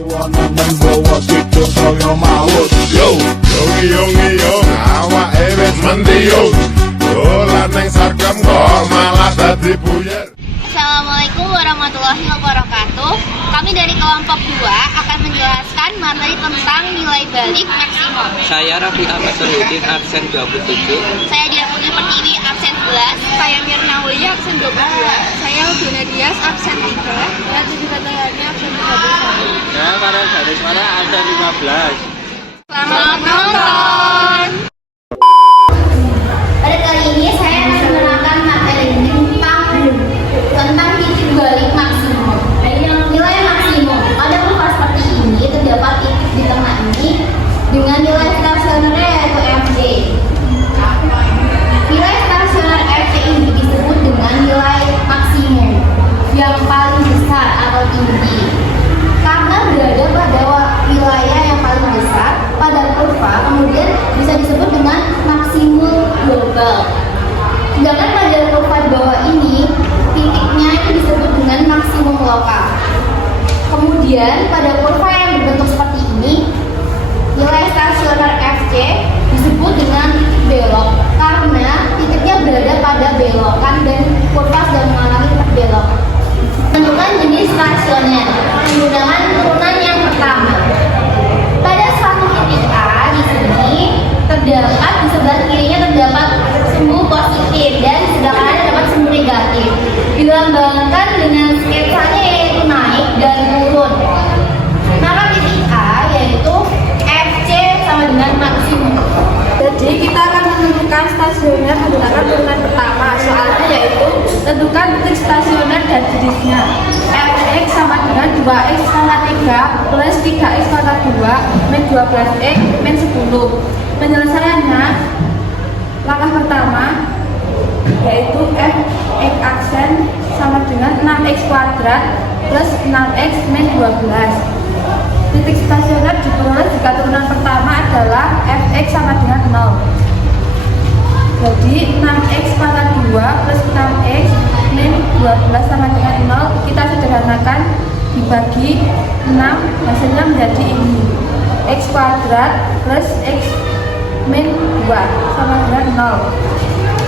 Wanna membawa kita saya maut. Yo, yo, awak wis mendiung. Dolan nang sarkem kok malah dadi buyer. Assalamualaikum warahmatullahi wabarakatuh. Kami dari kelompok 2 akan menjelaskan materi tentang nilai balik maksimum. Saya Raffi Ahmad Solihuddin, absen 27. Saya Dia Putri Pertiwi, absen 11. Saya Mirna Wulia, absen 22. Saya Udina Dias, absen 3. Saya Tujuh Katayani, absen 31. Saya Farel Garismara, absen 15. Selamat menonton. Pada kali ini saya akan menerangkan materi tentang titik balik maksimum. Nilai maksimum pada kurva seperti ini terdapat titik di tengah ini dengan nilai stasionernya yaitu Fj. Nilai stasioner Fj ini disebut dengan nilai maksimum yang paling besar atau tinggi karena berada pada wilayah yang paling besar pada kurva, kemudian bisa disebut dengan maksimum global. Sedangkan pada kurva di bawah ini titiknya itu disebut dengan maksimum lokal. Kemudian pada kurva yang berbentuk seperti ini, nilai stasioner Fj disebut dengan titik belok karena titiknya berada pada belokan dan kurva sedang mengalami berbelok. Tentukan jenis stasioner menggunakan turunan yang pertama. Pada suatu titik A di sini terdapat di sebelah kirinya terdapat sumbu positif dan di sebelah kanan terdapat sumbu negatif. Dilambangkan dengan sketsanya yaitu naik dan turun. Maka titik A yaitu Fc sama dengan maksimum. Jadi kita akan menentukan stasioner menggunakan turunan pertama. Soalnya yaitu tentukan titik stasioner dan jenisnya. Fx sama dengan 2x pangkat 3 plus 3x pangkat 2 min 12x min 10. Penyelesaiannya langkah pertama yaitu Fx aksen sama dengan 6x kuadrat plus 6x min 12. Titik stasioner diperoleh jika turunan pertama adalah Fx sama dengan 0. Jadi 6x pangkat 2 plus 6x min 12 sama dengan 0. Kita sederhanakan dibagi 6, hasilnya menjadi ini, x kuadrat plus x min 2 sama dengan 0.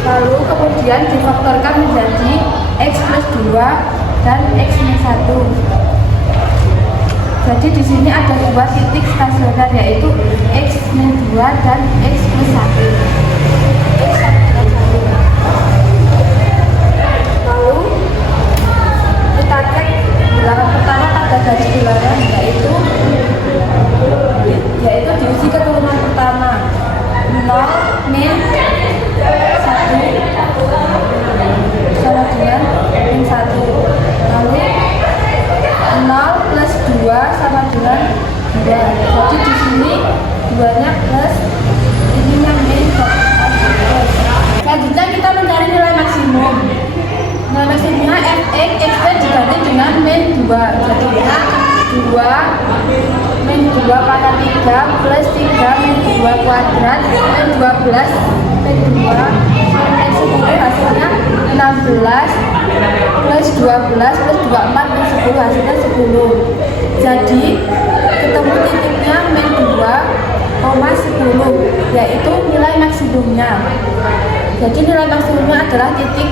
Lalu kemudian difaktorkan menjadi x plus 2 dan x min 1. Jadi di sini ada dua titik stasioner yaitu x min 2 dan x plus 1. Lalu kita cek bilangan pertama pada garis bilangan yaitu diuji keturunan pertama 0 min 1 sama dengan min 1. Lalu 0 plus 2 sama dengan 2. Jadi di sini 2-nya plus, ininya min. Selanjutnya kita mencari nilai maksimum. Nilai maksimumnya Fx xp diganti dengan min 2. Jadi 2 min 2 pangkat 3 plus 3 min 2 kuadrat min 12 min 2 min 10 hasilnya 16 plus 12 plus 24 min 10 hasilnya 10. Jadi ketemu titiknya min 2,10 yaitu nilai maksimumnya. Jadi nilai maksimumnya adalah titik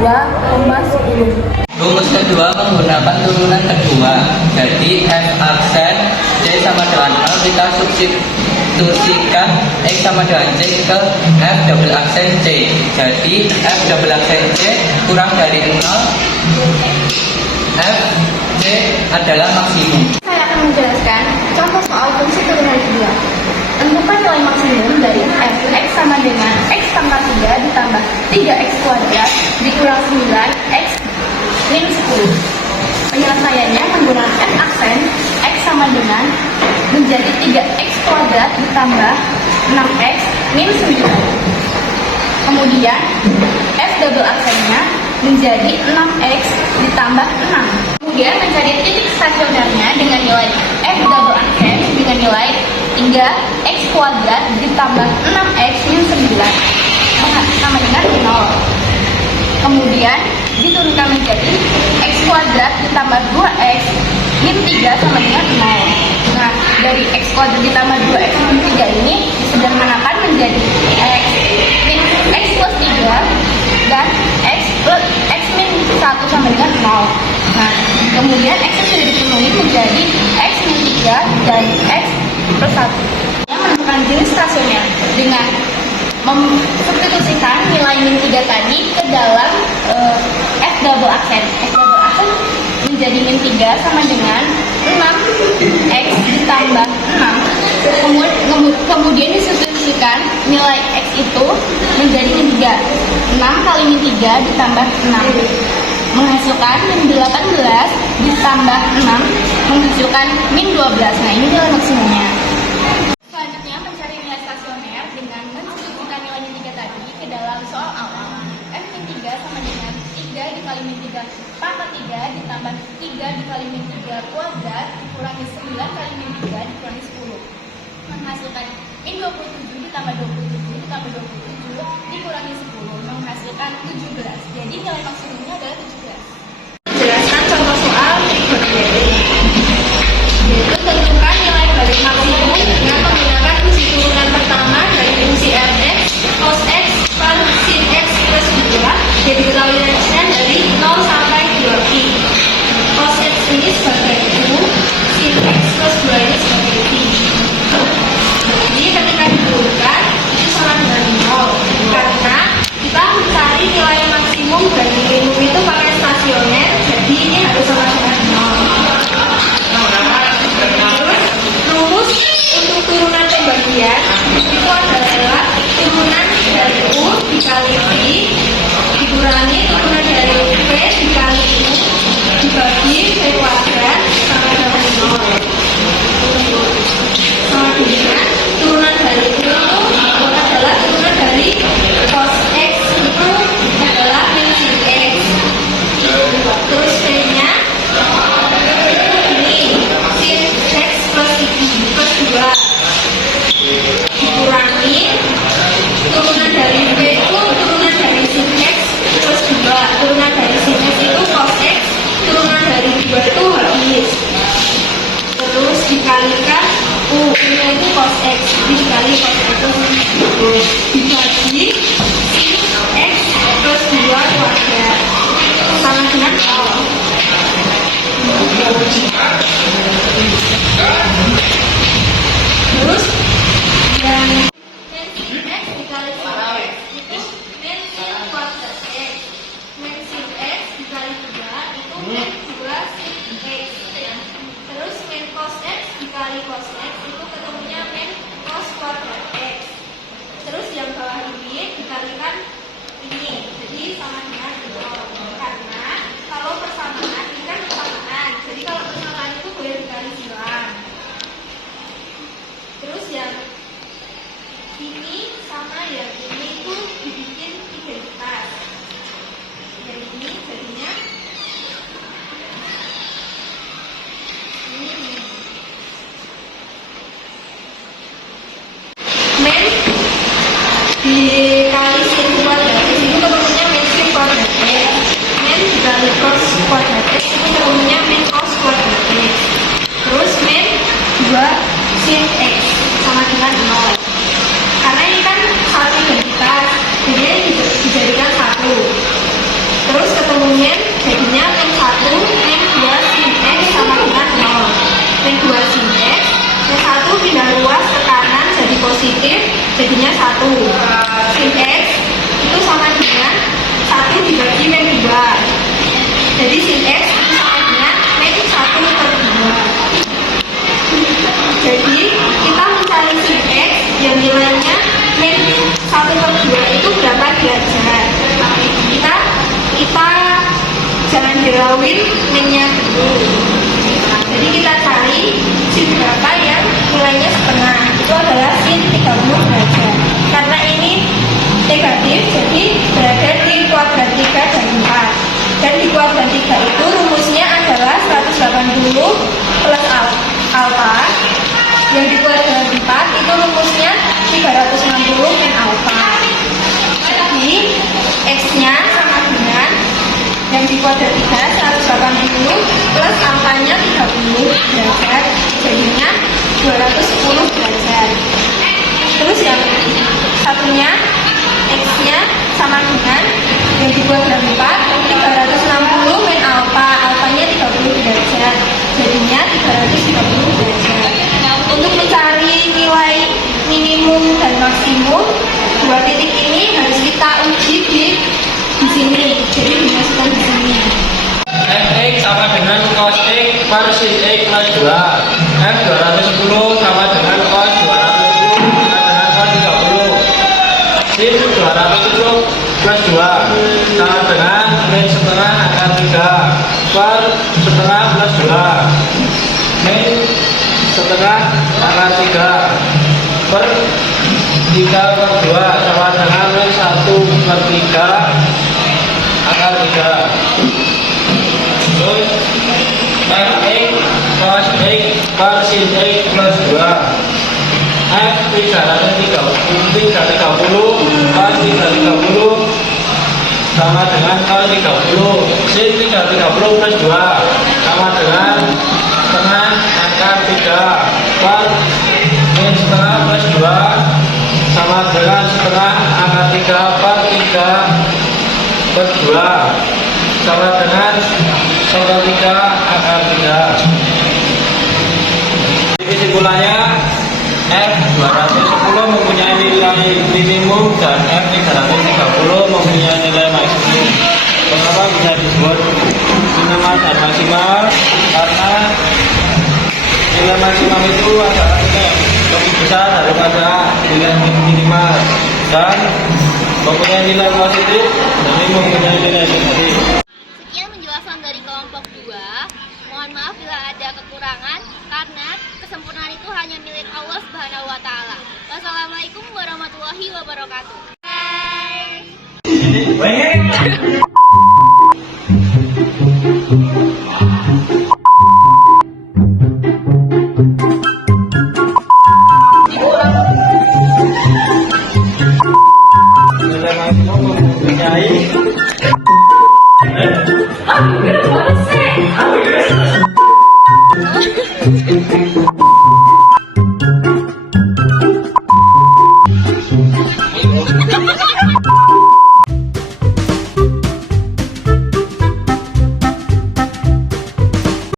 2,10. Rumus kedua menggunakan turunan kedua. Jadi F aksen C sama dengan 0, kita substitusikan X sama dengan C ke F double aksen C. Jadi F double aksen C kurang dari 0, F C adalah maksimum. Saya akan menjelaskan contoh soal fungsi turunan kedua. Tentukan nilai maksimum dari Fx sama dengan x pangkat 3 ditambah 3x kuadrat dikurang 9x min 10. Penyelesaiannya menggunakan F aksen x sama dengan menjadi 3x kuadrat ditambah 6x min 9. Kemudian F double aksennya menjadi 6x ditambah 6. Kemudian mencari titik stasionernya dengan nilai F double aksen dengan nilai 3x kuadrat ditambah 6x min 9 sama dengan 0. Kemudian diturunkan menjadi x kuadrat ditambah 2x min 3 sama dengan 0. kuadrat ditambah 2x min 3 ini disederhanakan menjadi x plus 3 dan x min 1 sama dengan 0. Nah, kemudian x yang sudah dipenuhi menjadi x min 3 dan x plus 1. Yang menentukan jenis stasioner dengan substitusikan nilai min 3 tadi ke dalam f double aksen. F double aksen menjadi min 3 sama dengan 6x ditambah 6. Kemudian disubstitusikan nilai x itu menjadi min 3. 6 kali min 3 ditambah 6 menghasilkan min 18 ditambah 6 menghasilkan min 12. Nah, ini nilai maksimumnya. Selanjutnya mencari nilai stasioner dengan mensubstitusikan nilai min 3 tadi ke dalam soal awal. F min 3 sama dengan 3 dikali min 3 pangkat 3 ditambah 3 dikali min 3 kuadrat dikurangi 9 kali min 3 dikurangi 10 menghasilkan min 27 ditambah 27 ditambah 27 dikurangi 10 menghasilkan 17. Jadi nilai maksimumnya adalah 17. Jelaskan contoh soal trigonometri. Yaitu tentukan nilai balik maksimum dengan menggunakan fungsi turunan pertama dari fungsi fx cos x per sin x plus 2 yang diketahui range-nya dari 0 sampai 2pi. Cos x ini sebagai u, sin x plus 2 ini sebagai pi. Jadi ketika diturunkan itu sama dengan 0 karena kita mencari nilai maksimum dan minimum itu pakai stasioner, jadi ini harus sama dengan 0. Terus rumus untuk turunan pembagian itu adalah turunan dari u dikali pi dikurangi turunan dari v dikali u dibagi v kuadrat sama dengan 0. Sama dengan turunan dari u itu adalah turunan dari cos x itu adalah min sin x. Terus v nya ini sin x plus 2 dikurangi turunan dari v itu turunan dari sin x plus 2. Turunan dari sin x itu cos x, turunan dari 2 itu habis. Terus dikalikan u nya itu cos x, dikali cos x dibagi sin x plus 2 kuadrat sama dengan 0. Terus yang min sin x dikali sin x itu min sin kuadrat x. Min sin x dikali 2 itu min 2 sin x. Terus min cos x dikali cos x itu ketemunya min cos kuadrat x. Terus yang bawah ini dikalikan ini, jadi sama dengan 0. Karena kalau persamaan ini kan persamaan, jadi kalau persamaan itu boleh dikali silang. Terus yang ini sama yang ini itu dibikin identitas. Yang ini jadinya ini min dikali sin kuadrat x itu ketemunya min sin kuadrat x. Min dikali cos kuadrat x itu ketemunya min cos kuadrat x. Terus min 2 sin x sama dengan 0. Karena ini kan satu identitas, jadi ini dijadikan 1. Terus ketemunya jadinya min 1 min 2 sin x sama dengan 0. Min 2 sin x, min 1 pindah luas ke kanan jadi positif, jadinya 1. Sin x itu sama dengan 1 dibagi min 2. Jadi sin x itu sama dengan min 1 per 2. Jadi kita mencari sin x yang nilainya min 1 per 2 itu berapa derajat. Kita jangan dirawin minnya dulu. Jadi kita cari sin berapa yang nilainya setengah. Itu adalah sin 30 derajat. Karena ini negatif, jadi berada di kuadrat 3 dan 4. Dan di kuadrat 3 itu rumusnya adalah 180 plus alfa. Yang di kuadrat 4 itu rumusnya 360 min alfa. Jadi x-nya sama dengan yang di kuadrat 3 180 plus alfanya 30 derajat, jadinya 210 Yang dibuat dari 360 min alfa, alfanya 30 derajat, jadinya 330 derajat. Untuk mencari nilai minimum dan maksimum, dua titik ini harus kita uji di sini, jadi dimasukkan di sini. Fx sama dengan cos X per sin X plus 2. F 210 sama dengan cos 210 sama dengan cos 30. Sin 270 plus 2 sama dengan min setengah akar 3 per setengah plus 2 min setengah akar 3 per 3 per 2 sama dengan min 1 per 3 akar 3. Terus Fx cos X per sin X plus 2 F 330 cos 330 sama dengan cos 30 sin 330 plus 2 sama dengan setengah akar 3 per min setengah plus 2 sama dengan setengah akar 3 per 3 per 2 sama dengan 1/3 akar 3. Kesimpulannya, F 210 mempunyai nilai minimum dan F 330 mempunyai nilai maksimum. Kenapa bisa disebut minimal dan maksimal? Karena nilai maksimum itu adalah nilai lebih besar daripada nilai minimal dan mempunyai nilai positif dan ini mempunyai nilai negatif. Sekian penjelasan dari kelompok 2. Mohon maaf bila ada kekurangan karena kesempurnaan itu hanya milik Allah Subhanahu wa taala. Wassalamualaikum warahmatullahi wabarakatuh. Nilai maksimum mempunyai